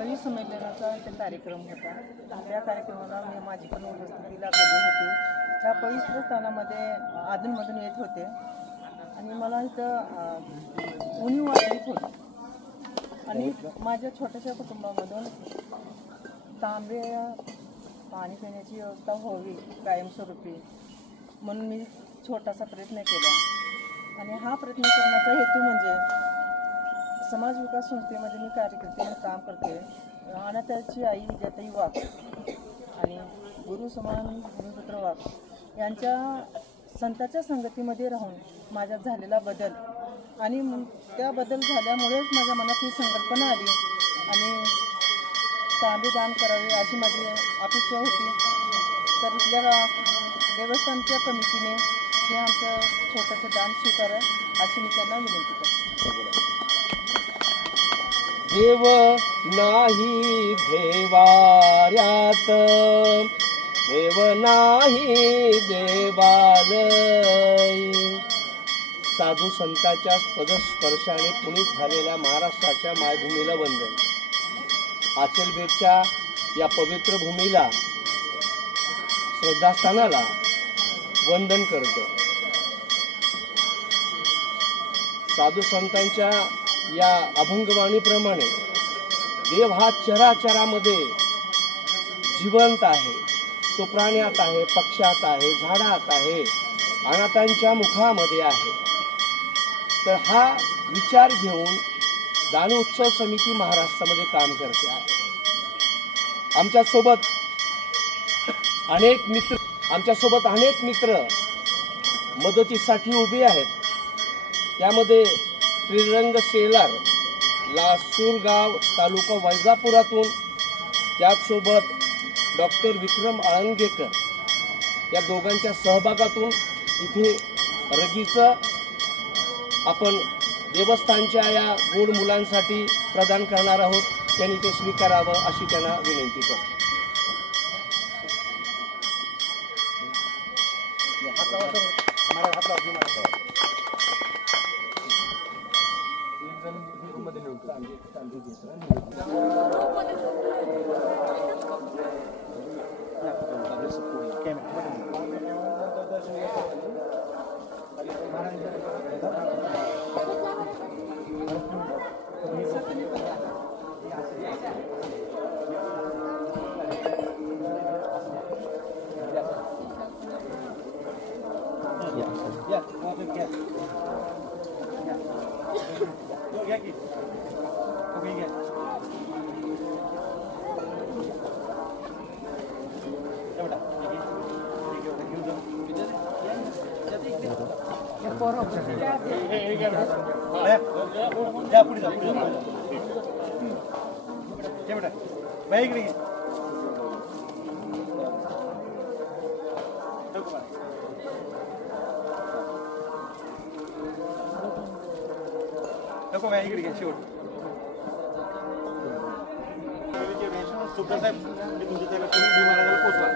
कवी संमेलनाचा इथे कार्यक्रम होता. त्या कार्यक्रमाला मी माझी पण उपस्थिती लागलेली होती. त्या पवित्र स्थानामध्ये अधूनमधून येत होते आणि मला इथं उणीव वाटलीच होती. आणि माझ्या छोट्याशा कुटुंबामधून तांबे पाणी पिण्याची व्यवस्था व्हावी कायमस्वरूपी म्हणून मी छोटासा प्रयत्न केला. आणि हा प्रयत्न करण्याचा हेतू म्हणजे समाज विकास संस्थेमध्ये मी कार्यकर्ते म्हणून काम करते. अनाथाची आई विजयाताई वाघ आणि गुरु समान भूमिपुत्र वाघ यांच्या संतांच्या संगतीमध्ये राहून माझ्यात झालेला बदल आणि त्या बदल झाल्यामुळेच माझ्या मनात ही संकल्पना आली आणि तांबे दान करावे अशी माझी अपेक्षा होती. तर इथल्या देवस्थानच्या कमिटीने हे आमचं छोटंसं दान स्वीकारावं अशी मी त्यांना विनंती करते. देव नाही देवाऱ्यात, देव नाही देवालयी. साधू संतांच्या पदस्पर्शाने पुनीत झालेल्या महाराष्ट्राच्या मायभूमीला वंदन. आचलबेटच्या या पवित्र भूमीला, श्रद्धास्थानाला वंदन करतो. साधू संतांच्या या अभंगवाणीप्रमाणे देव हा चराचरामध्ये जिवंत आहे. तो प्राण्यात आहे, पक्ष्यात आहे, झाडात आहे, अनाथांच्या मुखामध्ये आहे. तर हा विचार घेऊन दानोत्सव समिती महाराष्ट्रामध्ये काम करते आहे. आमच्यासोबत अनेक मित्र मदतीसाठी उभे आहेत. त्यामध्ये श्रीरंग सेलार, लासूरगाव, तालुका वैजापुरातून, त्याचसोबत डॉक्टर विक्रम आळंगेकर या दोघांच्या सहभागातून इथे रगीचं आपण देवस्थानच्या या गोड मुलांसाठी प्रदान करणार आहोत. त्यांनी ते स्वीकारावं अशी त्यांना विनंती करतो. सुपर साहेब, मी तुमच्या त्या तुम्ही महाराजाला पोचवा.